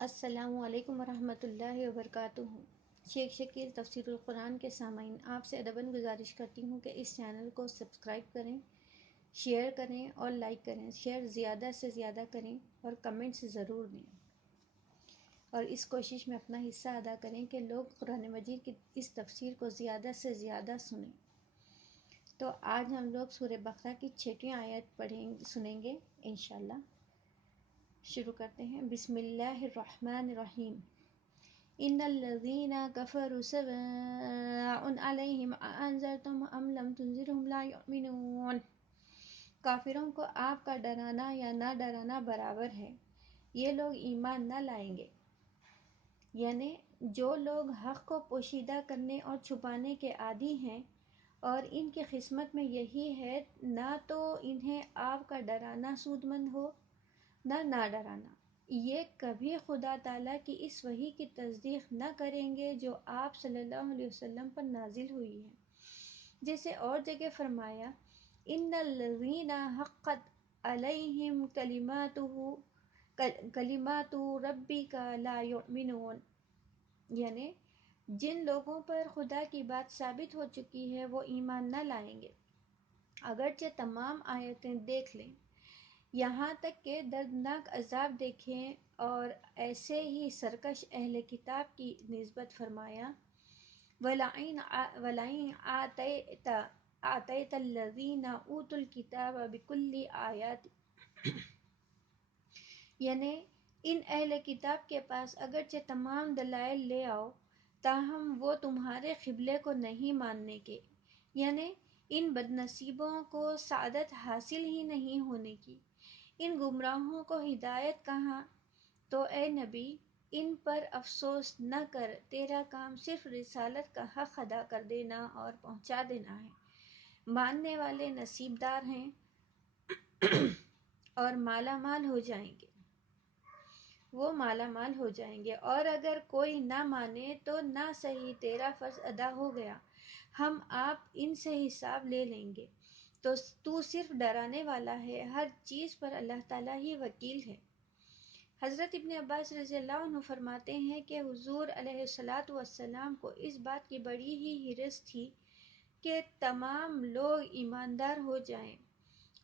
السلام علیکم ورحمۃ اللہ وبرکاتہ۔ شیخ شکیل تفسیر القرآن کے سامعین، آپ سے ادباً گزارش کرتی ہوں کہ اس چینل کو سبسکرائب کریں، شیئر کریں اور لائک کریں۔ شیئر زیادہ سے زیادہ کریں اور کمنٹس ضرور دیں، اور اس کوشش میں اپنا حصہ ادا کریں کہ لوگ قرآن مجید کی اس تفسیر کو زیادہ سے زیادہ سنیں۔ تو آج ہم لوگ سورہ بقرہ کی 6ویں آیت سنیں گے انشاءاللہ۔ شروع کرتے ہیں۔ بسم اللہ الرحمن الرحیم۔ ان الذین کفروا سواء علیہم اانذرتهم ام لم تنذرهم لا یؤمنون۔ کافروں کو آپ کا ڈرانا یا نہ ڈرانا برابر ہے، یہ لوگ ایمان نہ لائیں گے۔ یعنی جو لوگ حق کو پوشیدہ کرنے اور چھپانے کے عادی ہیں اور ان کی قسمت میں یہی ہے، نہ تو انہیں آپ کا ڈرانا سود مند ہو نہ ڈرانا، یہ کبھی خدا تعالیٰ کی اس وحی کی تصدیق نہ کریں گے جو آپ صلی اللہ علیہ وسلم پر نازل ہوئی ہے۔ جیسے اور جگہ فرمایا، ان الذین حقت علیہم کلمات ربک لا یؤمنون۔ یعنی جن لوگوں پر خدا کی بات ثابت ہو چکی ہے وہ ایمان نہ لائیں گے، اگرچہ تمام آیتیں دیکھ لیں، یہاں تک کہ دردناک عذاب دیکھیں۔ اور ایسے ہی سرکش اہل کتاب کی نسبت فرمایا، وَلَئِنْ آتَيْتَ الَّذِينَ أُوتُوا الْكِتَابَ بِكُلِّ آیَاتٍ۔ یعنی ان اہل کتاب کے پاس اگرچہ تمام دلائل لے آؤ، تاہم وہ تمہارے قبلے کو نہیں ماننے کے، یعنی ان بدنصیبوں کو سعادت حاصل ہی نہیں ہونے کی، ان گمراہوں کو ہدایت کہاں۔ تو اے نبی، ان پر افسوس نہ کر، تیرا کام صرف رسالت کا حق ادا کر دینا اور پہنچا دینا ہے۔ ماننے والے نصیب دار ہیں اور مالا مال ہو جائیں گے، وہ مالا مال ہو جائیں گے۔ اور اگر کوئی نہ مانے تو نہ صحیح، تیرا فرض ادا ہو گیا، ہم آپ ان سے حساب لے لیں گے۔ تو صرف ڈرانے والا ہے، ہر چیز پر اللہ تعالیٰ ہی وکیل ہے۔ حضرت ابن عباس رضی اللہ عنہ فرماتے ہیں کہ حضور علیہ الصلاۃ والسلام کو اس بات کی بڑی ہی حرص تھی کہ تمام لوگ ایماندار ہو جائیں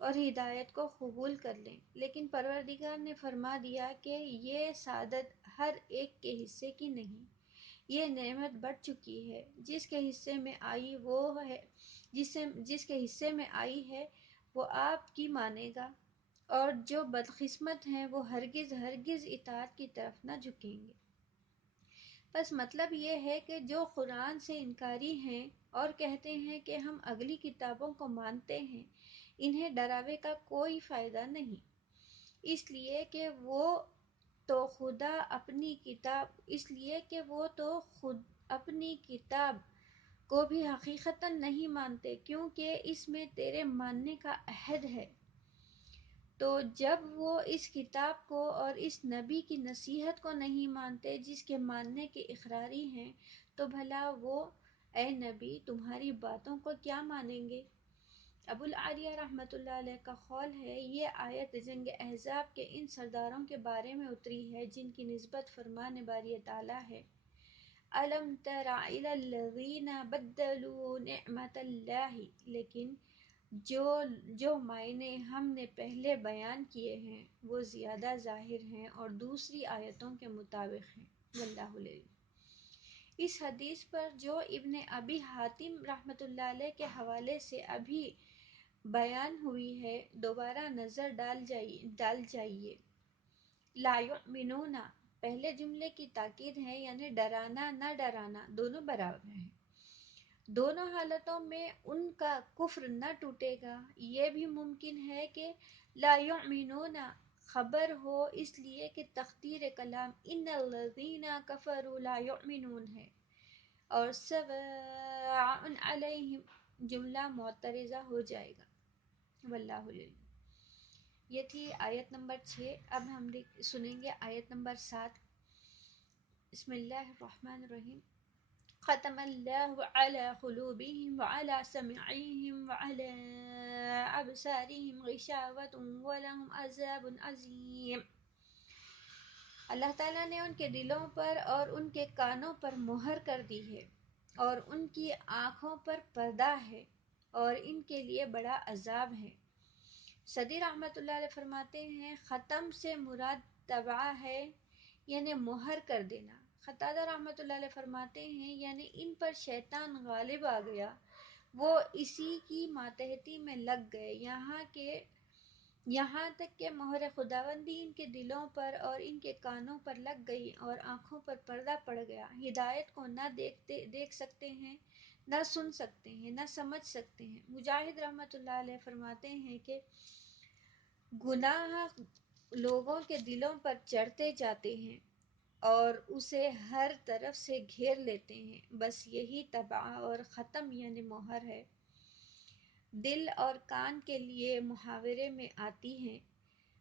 اور ہدایت کو قبول کر لیں، لیکن پروردگار نے فرما دیا کہ یہ سعادت ہر ایک کے حصے کی نہیں، یہ نعمت بڑھ چکی ہے، جس کے حصے میں آئی ہے وہ آپ کی مانے گا، اور جو بدقسمت ہیں وہ ہرگز اطاعت کی طرف نہ جھکیں گے۔ بس مطلب یہ ہے کہ جو قرآن سے انکاری ہیں اور کہتے ہیں کہ ہم اگلی کتابوں کو مانتے ہیں، انہیں ڈراوے کا کوئی فائدہ نہیں، اس لیے کہ وہ تو خود اپنی کتاب کو بھی حقیقتاً نہیں مانتے، کیونکہ اس میں تیرے ماننے کا عہد ہے۔ تو جب وہ اس کتاب کو اور اس نبی کی نصیحت کو نہیں مانتے جس کے ماننے کے اقراری ہیں، تو بھلا وہ اے نبی تمہاری باتوں کو کیا مانیں گے؟ ابو العالیہ رحمۃ اللہ علیہ کا قول ہے، یہ آیت جنگ احزاب کے ان سرداروں کے بارے میں اتری ہے جن کی نسبت فرمان باری تعالیٰ ہے، أَلَمْ تَرَ إِلَى الَّذِينَ بَدَّلُوا نِعْمَةَ اللَّهِ۔ لیکن جو معنی ہم نے پہلے بیان کیے ہیں وہ زیادہ ظاہر ہیں اور دوسری آیتوں کے مطابق ہیں، واللہ علیم۔ اس حدیث پر جو ابن ابی حاتم رحمۃ اللہ علیہ کے حوالے سے ابھی بیان ہوئی ہے، دوبارہ نظر ڈال جائیے۔ لا یؤمنون پہلے جملے کی تاکید ہے، یعنی ڈرانا نہ ڈرانا دونوں برابر ہیں، دونوں حالتوں میں ان کا کفر نہ ٹوٹے گا۔ یہ بھی ممکن ہے کہ لا یؤمنون خبر ہو، اس لیے کہ تقدیر کلام ان الذین کفروا لا یؤمنون ہے، اور سواء علیہم جملہ معترضہ ہو جائے گا، واللہ علیم۔ یہ تھی آیت نمبر 6۔ اب ہم سنیں گے آیت نمبر 7۔ بسم اللہ الرحمن الرحیم۔ ختم اللہ علی قلوبہم وعلی سمعہم وعلی ابصارہم غشاوۃ ولہم عذاب عظیم۔ اللہ تعالیٰ نے ان کے دلوں پر اور ان کے کانوں پر مہر کر دی ہے اور ان کی آنکھوں پر پردہ ہے اور ان کے لیے بڑا عذاب ہے۔ صدی رحمۃ اللہ علیہ فرماتے ہیں ختم سے مراد طبع ہے، یعنی مہر کر دینا۔ قتادہ رحمۃ اللہ علیہ فرماتے ہیں یعنی ان پر شیطان غالب آ گیا، وہ اسی کی ماتحتی میں لگ گئے، یہاں تک کہ مہر خداوندی ان کے دلوں پر اور ان کے کانوں پر لگ گئی اور آنکھوں پر پردہ پڑ گیا، ہدایت کو نہ دیکھ سکتے ہیں، نہ سن سکتے ہیں، نہ سمجھ سکتے ہیں۔ مجاہد رحمۃ اللہ علیہ فرماتے ہیں کہ گناہ لوگوں کے دلوں پر چڑھتے جاتے ہیں اور اسے ہر طرف سے گھیر لیتے ہیں، بس یہی طبع اور ختم یعنی مہر ہے۔ دل اور کان کے لیے محاورے میں آتی ہیں۔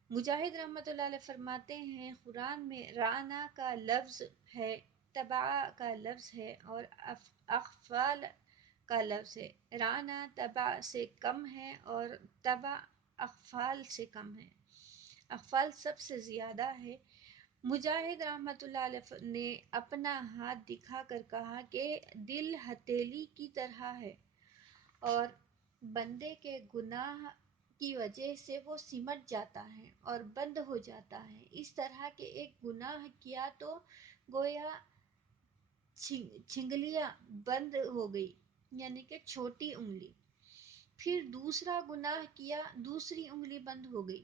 مجاہد رحمۃ اللہ علیہ فرماتے ہیں قرآن میں رانا کا لفظ ہے، طبع کا لفظ ہے اور اغفال کا لفظ ہے۔ رانا طبع سے کم ہے اور طبع اغفال سے کم ہے، اغفال سب سے زیادہ ہے۔ مجاہد رحمۃ اللہ علیہ نے اپنا ہاتھ دکھا کر کہا کہ دل ہتھیلی کی طرح ہے اور بندے کے گناہ کی وجہ سے وہ سمٹ جاتا ہے اور بند ہو جاتا ہے، اس طرح کہ ایک گناہ کیا تو گویا چھنگلیاں بند ہو گئی، یعنی کہ چھوٹی انگلی، پھر دوسرا گناہ کیا دوسری انگلی بند ہو گئی،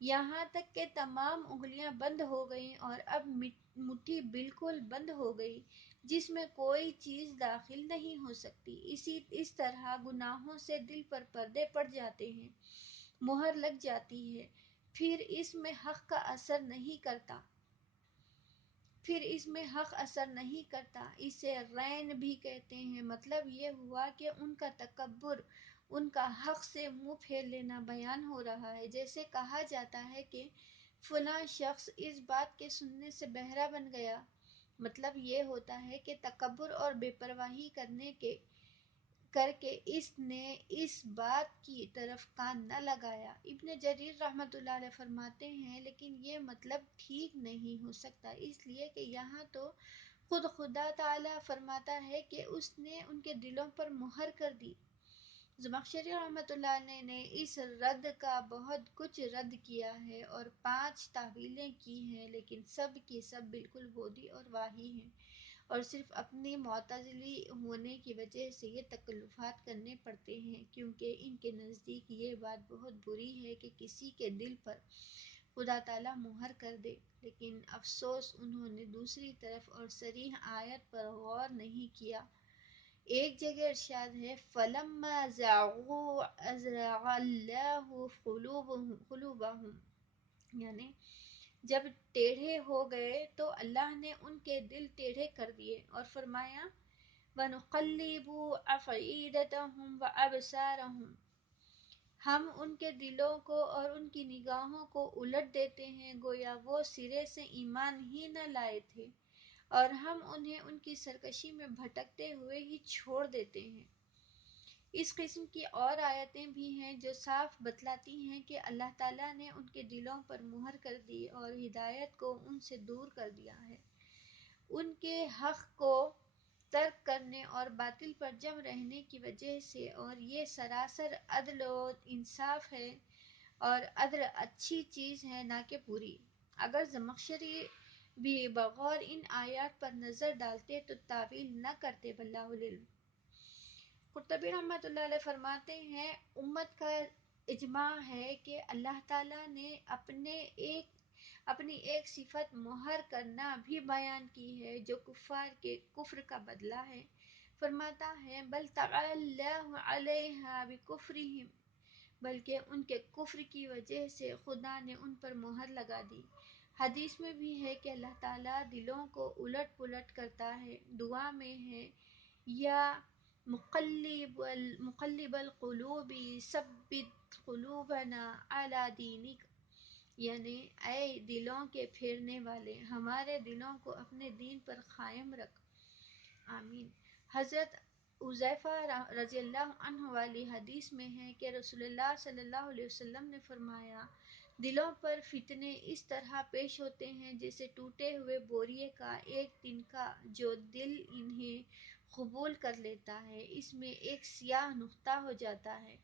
یہاں تک کہ تمام انگلیاں بند ہو گئیں اور اب مٹھی بالکل بند ہو گئی جس میں کوئی چیز داخل نہیں ہو سکتی۔ اس طرح گناہوں سے دل پر پردے پڑ جاتے ہیں، مہر لگ جاتی ہے، پھر اس میں حق اثر نہیں کرتا، اسے رین بھی کہتے ہیں۔ مطلب یہ ہوا کہ ان کا تکبر، ان کا حق سے منہ پھیر لینا بیان ہو رہا ہے۔ جیسے کہا جاتا ہے کہ فلاں شخص اس بات کے سننے سے بہرا بن گیا، مطلب یہ ہوتا ہے کہ تکبر اور بے پرواہی کر کے اس نے اس بات کی طرف کان نہ لگایا۔ ابن جریر رحمۃ اللہ علیہ فرماتے ہیں لیکن یہ مطلب ٹھیک نہیں ہو سکتا، اس لیے کہ یہاں تو خود خدا تعالیٰ فرماتا ہے کہ اس نے ان کے دلوں پر مہر کر دی۔ زمخشری رحمۃ اللہ علیہ نے اس رد کا بہت کچھ رد کیا ہے اور 5 تعویلیں کی ہیں، لیکن سب کی سب بالکل بودھی اور واہی ہیں اور صرف اپنی معتزلی ہونے کی وجہ سے یہ تکلفات کرنے پڑتے ہیں، کیونکہ ان کے نزدیک یہ بات بہت بری ہے کہ کسی کے دل پر خدا تعالیٰ مہر کر دے، لیکن افسوس انہوں نے دوسری طرف اور صریح آیت پر غور نہیں کیا۔ ایک جگہ ارشاد ہے فَلَمَّا زَاغُوا أَزَاغَ اللَّهُ قُلُوبَهُمْ، یعنی جب ٹیڑھے ہو گئے تو اللہ نے ان کے دل ٹیڑھے کر دیے اور فرمایا وَنُقَلِّبُ أَفْئِدَتَهُمْ وَأَبْصَارَهُمْ، ہم ان کے دلوں کو اور ان کی نگاہوں کو الٹ دیتے ہیں گویا وہ سرے سے ایمان ہی نہ لائے تھے، اور ہم انہیں ان کی سرکشی میں بھٹکتے ہوئے ہی چھوڑ دیتے ہیں۔ اس قسم کی اور آیتیں بھی ہیں جو صاف بتلاتی ہیں کہ اللہ تعالیٰ نے ان کے دلوں پر مہر کر دی اور ہدایت کو ان سے دور کر دیا ہے، ان کے حق کو ترک کرنے اور باطل پر جم رہنے کی وجہ سے، اور یہ سراسر عدل و انصاف ہے اور عدل اچھی چیز ہے نہ کہ بری۔ اگر زمخشری بھی بغور ان آیات پر نظر ڈالتے تو تعویل نہ کرتے، واللہ العلم۔ قرطبی رحمۃ اللہ علیہ فرماتے ہیں امت کا اجماع ہے کہ اللہ تعالیٰ نے اپنی ایک صفت مہر کرنا بھی بیان کی ہے جو کفار کے کفر کا بدلہ ہے۔ فرماتا ہے بل طبع اللہ علیہا بکفرہم، بلکہ ان کے کفر کی وجہ سے خدا نے ان پر مہر لگا دی۔ حدیث میں بھی ہے کہ اللہ تعالیٰ دلوں کو الٹ پلٹ کرتا ہے، دعا میں ہے یا مقلب القلوب ثبت قلوبنا علی دینک، یعنی اے دلوں کے پھیرنے والے ہمارے دلوں کو اپنے دین پر قائم رکھ، آمین۔ حضرت حذیفہ رضی اللہ عنہ والی حدیث میں ہے کہ رسول اللہ صلی اللہ علیہ وسلم نے فرمایا دلوں پر فتنے اس طرح پیش ہوتے ہیں جیسے ٹوٹے ہوئے بوریے کا ایک تنکا جو دل انہیں قبول کر لیتا ہے اس میں ایک سیاہ نقطہ ہو جاتا ہے،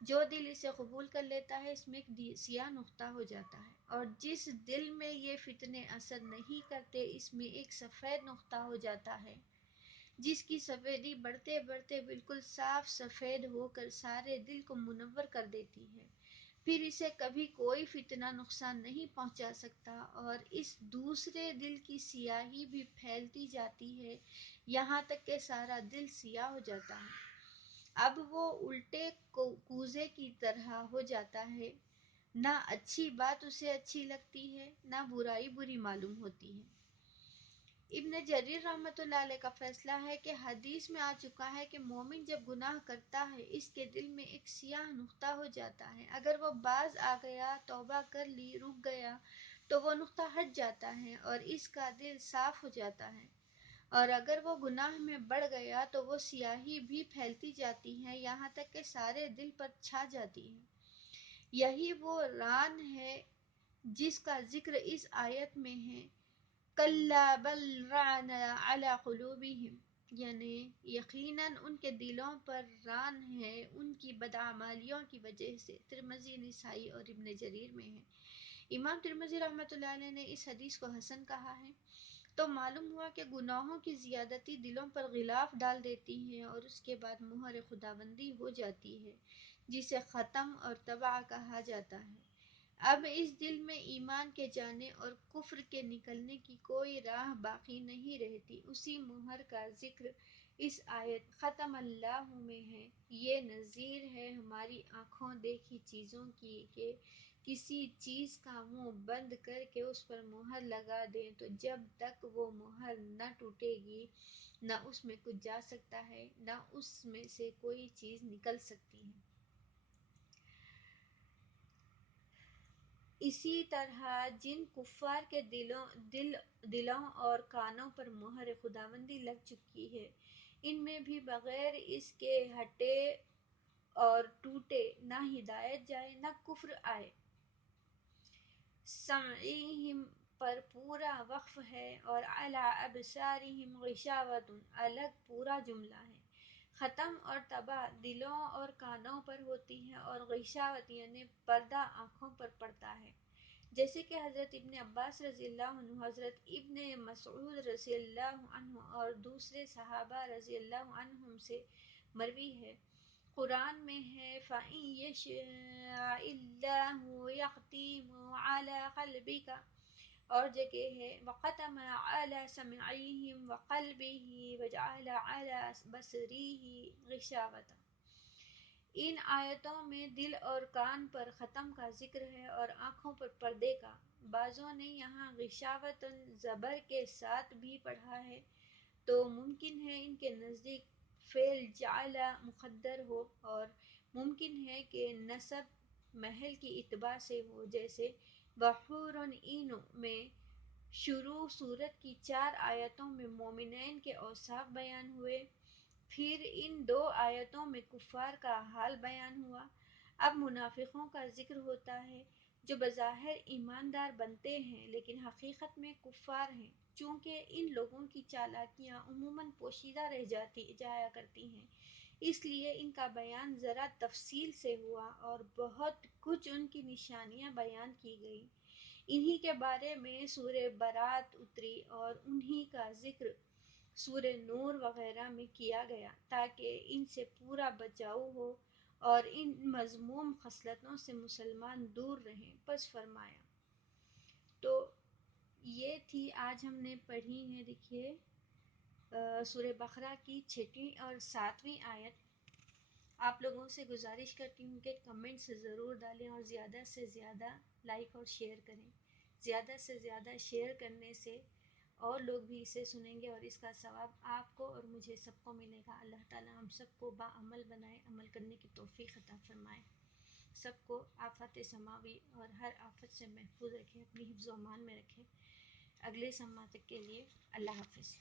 جو دل اسے قبول کر لیتا ہے اس میں ایک سیاہ نقطہ ہو جاتا ہے، اور جس دل میں یہ فتنے اثر نہیں کرتے اس میں ایک سفید نقطہ ہو جاتا ہے، جس کی سفیدی بڑھتے بڑھتے بالکل صاف سفید ہو کر سارے دل کو منور کر دیتی ہے، پھر اسے کبھی کوئی فتنہ نقصان نہیں پہنچا سکتا، اور اس دوسرے دل کی سیاہی بھی پھیلتی جاتی ہے یہاں تک کہ سارا دل سیاہ ہو جاتا ہے۔ اب وہ الٹے کوزے کی طرح ہو جاتا ہے، نہ اچھی بات اسے اچھی لگتی ہے نہ برائی بری معلوم ہوتی ہے۔ ابن جریر رحمۃ اللہ علیہ کا فیصلہ ہے کہ حدیث میں آ چکا ہے کہ مومن جب گناہ کرتا ہے اس کے دل میں ایک سیاہ نقطہ ہو جاتا ہے، اگر وہ باز آ گیا، توبہ کر لی، رک گیا تو وہ نقطہ ہٹ جاتا ہے اور اس کا دل صاف ہو جاتا ہے، اور اگر وہ گناہ میں بڑھ گیا تو وہ سیاہی بھی پھیلتی جاتی ہے یہاں تک کہ سارے دل پر چھا جاتی ہے۔ یہی وہ ران ہے جس کا ذکر اس آیت میں ہے، کَلَّا بَلْ رَانَ عَلَىٰ قُلُوبِهِمْ، یعنی یقیناً ان کے دلوں پر ران ہے ان کی بدعمالیوں کی وجہ سے۔ ترمذی، نسائی اور ابن جریر میں ہے۔ امام ترمذی رحمۃ اللہ علیہ نے اس حدیث کو حسن کہا ہے۔ تو معلوم ہوا کہ گناہوں کی زیادتی دلوں پر غلاف ڈال دیتی ہے اور اس کے بعد مہر خداوندی ہو جاتی ہے جسے ختم اور تباہ کہا جاتا ہے۔ اب اس دل میں ایمان کے جانے اور کفر کے نکلنے کی کوئی راہ باقی نہیں رہتی۔ اسی مہر کا ذکر اس آیت ختم اللہ میں ہے۔ یہ نظیر ہے ہماری آنکھوں دیکھی چیزوں کی کہ کسی چیز کا منہ بند کر کے اس پر مہر لگا دیں تو جب تک وہ مہر نہ ٹوٹے گی نہ اس میں کچھ جا سکتا ہے نہ اس میں سے کوئی چیز نکل سکتی ہے۔ اسی طرح جن کفار کے دلوں اور کانوں پر مہر خداوندی لگ چکی ہے ان میں بھی بغیر اس کے ہٹے اور ٹوٹے نہ ہدایت جائے نہ کفر آئے۔ سمعہم پر پورا وقف ہے اور علی ابصارہم غشاوۃ الگ پورا جملہ ہے۔ ختم اور تباہ دلوں اور کانوں پر ہوتی ہے اور غشاوت یعنی پردہ آنکھوں پر پڑتا ہے، جیسے کہ حضرت ابن عباس رضی اللہ عنہ، حضرت ابن مسعود رضی اللہ عنہ اور دوسرے صحابہ رضی اللہ عنہم سے مروی ہے۔ قرآن میں ہے فَإِن يَشَاءِ اللَّهُ يَخْتِمْ عَلَى قَلْبِكَ، اور جگہ ہے وَخَتَمَ عَلَى سَمْعِهِمْ وَقَلْبِهِ وَجَعَلَ عَلَى بَصَرِهِ غِشَاوَةً۔ ان آیتوں میں دل اور کان پر ختم کا ذکر ہے اور آنکھوں پر پردے کا۔ بعضوں نے یہاں غشاوۃ زبر کے ساتھ بھی پڑھا ہے تو ممکن ہے ان کے نزدیک فعل جعل مقدر ہو، اور ممکن ہے کہ نصب محل کی اتباع سے ہو، جیسے وحور عین میں شروع سورت کی 4 آیتوں میں مومنین کے اوصاف بیان ہوئے، پھر ان 2 آیتوں میں کفار کا حال بیان ہوا۔ اب منافقوں کا ذکر ہوتا ہے جو بظاہر ایماندار بنتے ہیں لیکن حقیقت میں کفار ہیں، چونکہ ان لوگوں کی چالاکیاں عموماً پوشیدہ رہ جایا کرتی ہیں، اس لیے ان کا بیان ذرا تفصیل سے ہوا اور بہت کچھ ان کی نشانیاں بیان کی گئیں۔ انہی کے بارے میں سورہ برات اتری اور انہی کا ذکر سورہ نور وغیرہ میں کیا گیا تاکہ ان سے پورا بچاؤ ہو اور ان مذموم خصلتوں سے مسلمان دور رہیں۔ پس فرمایا، تو یہ تھی آج ہم نے پڑھی ہے، دیکھیے سورہ بقرہ کی 6 اور 7 آیت۔ آپ لوگوں سے گزارش کرتی ہوں کہ کمنٹس ضرور ڈالیں اور زیادہ سے زیادہ لائک اور شیئر کریں۔ زیادہ سے زیادہ شیئر کرنے سے اور لوگ بھی اسے سنیں گے اور اس کا ثواب آپ کو اور مجھے سب کو ملے گا۔ اللہ تعالیٰ ہم سب کو باعمل بنائے، عمل کرنے کی توفیق عطا فرمائے، سب کو آفات سماوی اور ہر آفت سے محفوظ رکھے، اپنی حفظ و امان میں رکھے۔ اگلے سماعت کے لیے اللہ حافظ۔